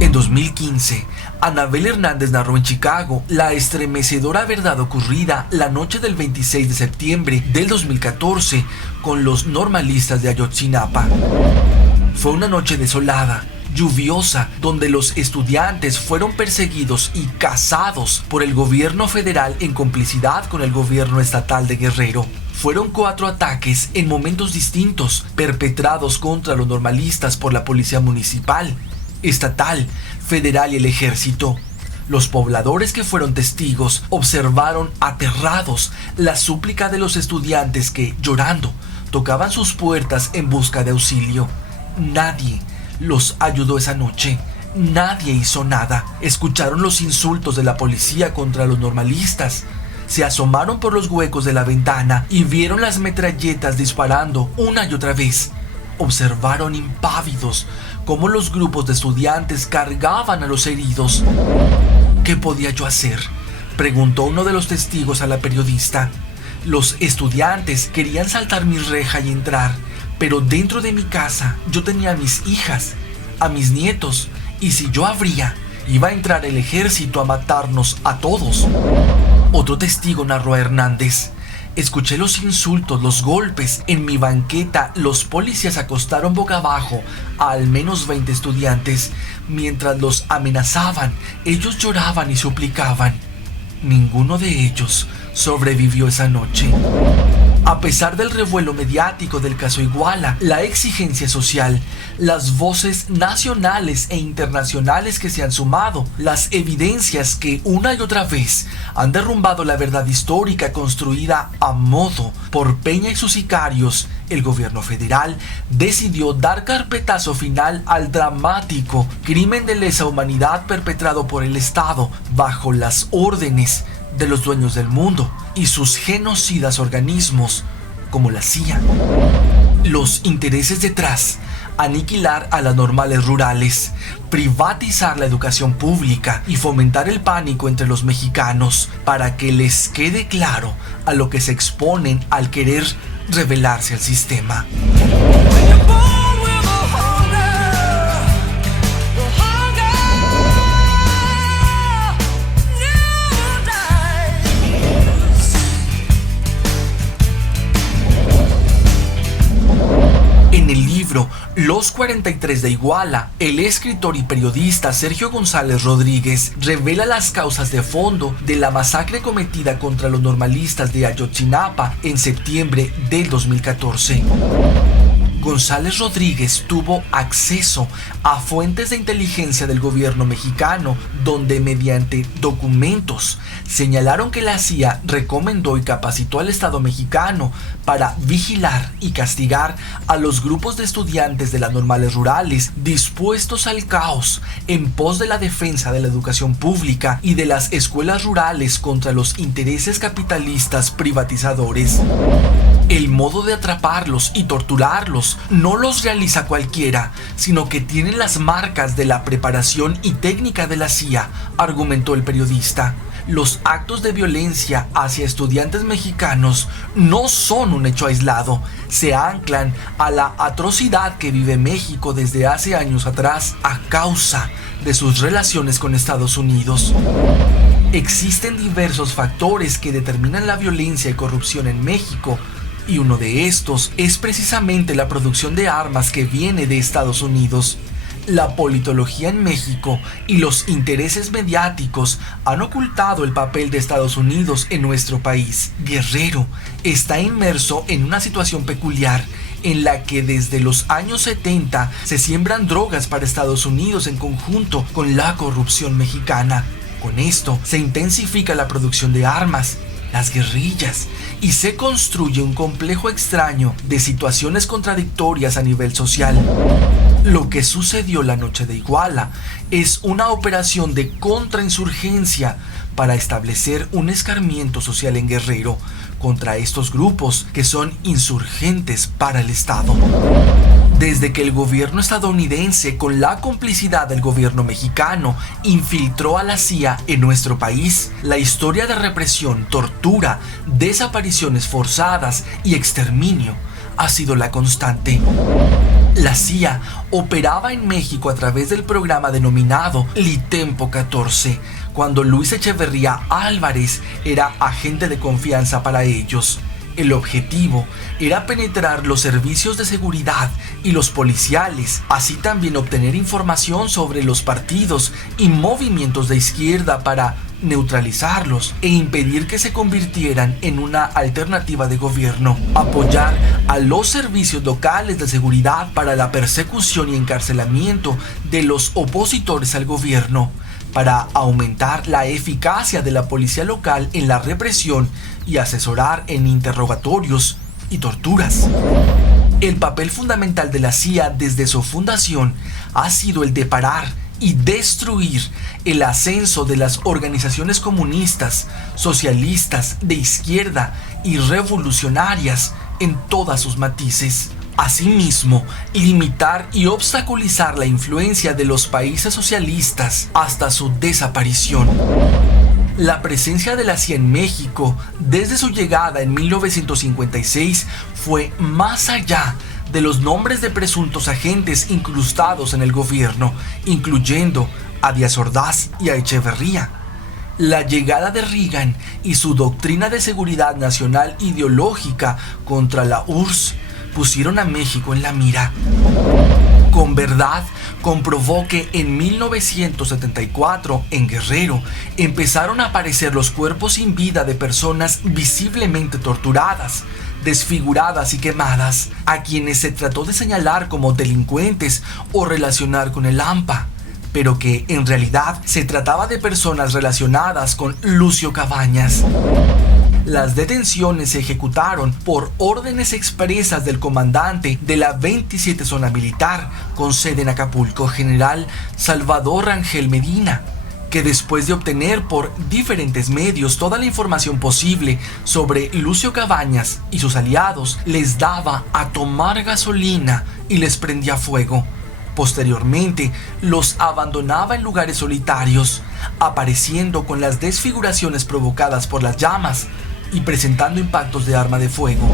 En 2015, Anabel Hernández narró en Chicago la estremecedora verdad ocurrida la noche del 26 de septiembre del 2014 con los normalistas de Ayotzinapa. Fue una noche desolada, lluviosa, donde los estudiantes fueron perseguidos y cazados por el gobierno federal en complicidad con el gobierno estatal de Guerrero. Fueron 4 ataques en momentos distintos perpetrados contra los normalistas por la policía municipal, estatal, federal y el ejército. Los pobladores que fueron testigos observaron aterrados la súplica de los estudiantes que, llorando, tocaban sus puertas en busca de auxilio. Nadie los ayudó esa noche. Nadie hizo nada. Escucharon los insultos de la policía contra los normalistas. Se asomaron por los huecos de la ventana y vieron las metralletas disparando una y otra vez. Observaron impávidos cómo los grupos de estudiantes cargaban a los heridos. ¿Qué podía yo hacer?, preguntó uno de los testigos a la periodista. Los estudiantes querían saltar mi reja y entrar, pero dentro de mi casa yo tenía a mis hijas, a mis nietos, y si yo abría, iba a entrar el ejército a matarnos a todos. Otro testigo narró a Hernández. Escuché los insultos, los golpes. En mi banqueta, los policías acostaron boca abajo a al menos 20 estudiantes. Mientras los amenazaban, ellos lloraban y suplicaban. Ninguno de ellos sobrevivió esa noche. A pesar del revuelo mediático del caso Iguala, la exigencia social, las voces nacionales e internacionales que se han sumado, las evidencias que una y otra vez han derrumbado la verdad histórica construida a modo por Peña y sus sicarios, el gobierno federal decidió dar carpetazo final al dramático crimen de lesa humanidad perpetrado por el Estado bajo las órdenes de los dueños del mundo y sus genocidas organismos como la CIA. Los intereses detrás: aniquilar a las normales rurales, privatizar la educación pública y fomentar el pánico entre los mexicanos para que les quede claro a lo que se exponen al querer rebelarse al sistema. En el libro Los 43 de Iguala, el escritor y periodista Sergio González Rodríguez revela las causas de fondo de la masacre cometida contra los normalistas de Ayotzinapa en septiembre del 2014. González Rodríguez tuvo acceso a fuentes de inteligencia del gobierno mexicano, donde mediante documentos señalaron que la CIA recomendó y capacitó al Estado mexicano para vigilar y castigar a los grupos de estudiantes de las normales rurales dispuestos al caos en pos de la defensa de la educación pública y de las escuelas rurales contra los intereses capitalistas privatizadores. El modo de atraparlos y torturarlos no los realiza cualquiera, sino que tienen las marcas de la preparación y técnica de la CIA, argumentó el periodista. Los actos de violencia hacia estudiantes mexicanos no son un hecho aislado, se anclan a la atrocidad que vive México desde hace años atrás a causa de sus relaciones con Estados Unidos. Existen diversos factores que determinan la violencia y corrupción en México, y uno de estos es precisamente la producción de armas que viene de Estados Unidos. La politología en México y los intereses mediáticos han ocultado el papel de Estados Unidos en nuestro país. Guerrero está inmerso en una situación peculiar en la que desde los años 70 se siembran drogas para Estados Unidos en conjunto con la corrupción mexicana. Con esto se intensifica la producción de armas, las guerrillas, y se construye un complejo extraño de situaciones contradictorias a nivel social. Lo que sucedió la noche de Iguala es una operación de contrainsurgencia para establecer un escarmiento social en Guerrero contra estos grupos que son insurgentes para el Estado. Desde que el gobierno estadounidense, con la complicidad del gobierno mexicano, infiltró a la CIA en nuestro país, la historia de represión, tortura, desapariciones forzadas y exterminio ha sido la constante. La CIA operaba en México a través del programa denominado Litempo 14, cuando Luis Echeverría Álvarez era agente de confianza para ellos. El objetivo era penetrar los servicios de seguridad y los policiales, así también obtener información sobre los partidos y movimientos de izquierda para neutralizarlos e impedir que se convirtieran en una alternativa de gobierno, apoyar a los servicios locales de seguridad para la persecución y encarcelamiento de los opositores al gobierno, para aumentar la eficacia de la policía local en la represión y asesorar en interrogatorios y torturas. El papel fundamental de la CIA desde su fundación ha sido el de parar y destruir el ascenso de las organizaciones comunistas, socialistas, de izquierda y revolucionarias en todas sus matices. Asimismo, limitar y obstaculizar la influencia de los países socialistas hasta su desaparición. La presencia de la CIA en México desde su llegada en 1956 fue más allá de los nombres de presuntos agentes incrustados en el gobierno, incluyendo a Díaz Ordaz y a Echeverría. La llegada de Reagan y su doctrina de seguridad nacional ideológica contra la URSS pusieron a México en la mira. Con Verdad comprobó que en 1974, en Guerrero, empezaron a aparecer los cuerpos sin vida de personas visiblemente torturadas, desfiguradas y quemadas, a quienes se trató de señalar como delincuentes o relacionar con el AMPA, pero que en realidad se trataba de personas relacionadas con Lucio Cabañas. Las detenciones se ejecutaron por órdenes expresas del comandante de la 27 Zona Militar, con sede en Acapulco, general Salvador Rangel Medina, que después de obtener por diferentes medios toda la información posible sobre Lucio Cabañas y sus aliados, les daba a tomar gasolina y les prendía fuego. Posteriormente, los abandonaba en lugares solitarios, apareciendo con las desfiguraciones provocadas por las llamas y presentando impactos de arma de fuego.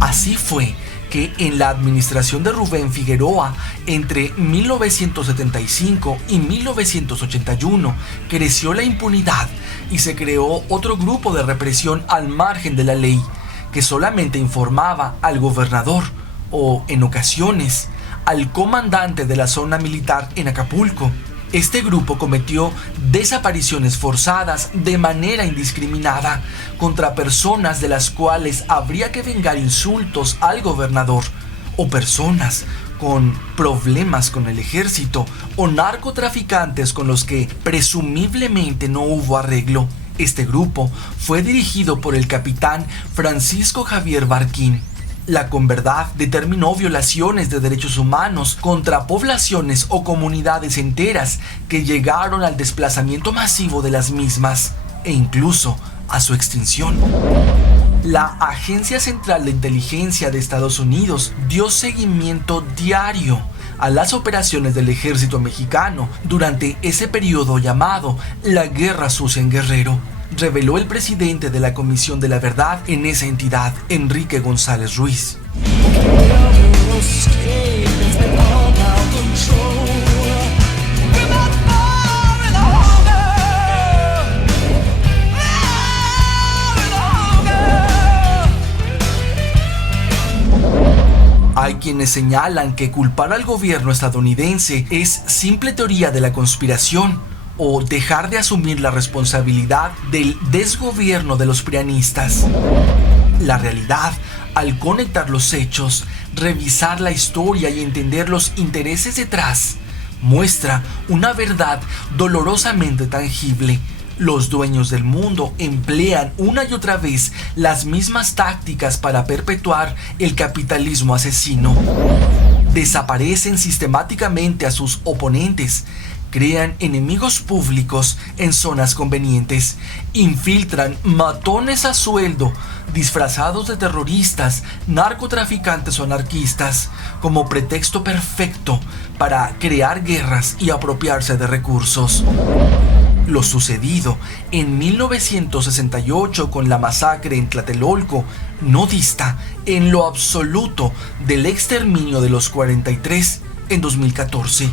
Así fue que en la administración de Rubén Figueroa, entre 1975 y 1981, creció la impunidad y se creó otro grupo de represión al margen de la ley, que solamente informaba al gobernador o, en ocasiones, al comandante de la zona militar en Acapulco. Este grupo cometió desapariciones forzadas de manera indiscriminada contra personas de las cuales habría que vengar insultos al gobernador, o personas con problemas con el ejército o narcotraficantes con los que presumiblemente no hubo arreglo. Este grupo fue dirigido por el capitán Francisco Javier Barquín. La Converdad determinó violaciones de derechos humanos contra poblaciones o comunidades enteras que llegaron al desplazamiento masivo de las mismas e incluso a su extinción. La Agencia Central de Inteligencia de Estados Unidos dio seguimiento diario a las operaciones del ejército mexicano durante ese periodo llamado la Guerra Sucia en Guerrero, reveló el presidente de la Comisión de la Verdad en esa entidad, Enrique González Ruiz. Hay quienes señalan que culpar al gobierno estadounidense es simple teoría de la conspiración o dejar de asumir la responsabilidad del desgobierno de los prianistas. La realidad, al conectar los hechos, revisar la historia y entender los intereses detrás, muestra una verdad dolorosamente tangible. Los dueños del mundo emplean una y otra vez las mismas tácticas para perpetuar el capitalismo asesino. Desaparecen sistemáticamente a sus oponentes, crean enemigos públicos en zonas convenientes, infiltran matones a sueldo disfrazados de terroristas, narcotraficantes o anarquistas como pretexto perfecto para crear guerras y apropiarse de recursos. Lo sucedido en 1968 con la masacre en Tlatelolco no dista en lo absoluto del exterminio de los 43 en 2014.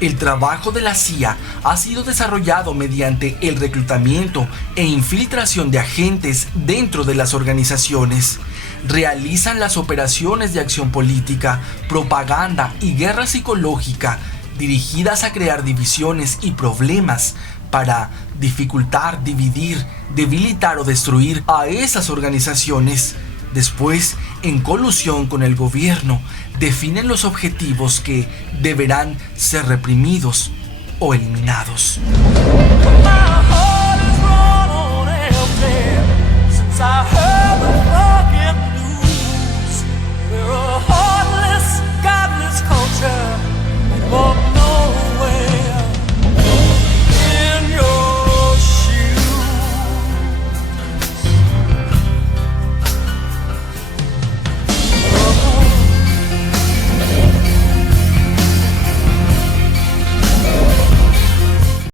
El trabajo de la CIA ha sido desarrollado mediante el reclutamiento e infiltración de agentes dentro de las organizaciones. Realizan las operaciones de acción política, propaganda y guerra psicológica dirigidas a crear divisiones y problemas para dificultar, dividir, debilitar o destruir a esas organizaciones. Después, en colusión con el gobierno, definen los objetivos que deberán ser reprimidos o eliminados.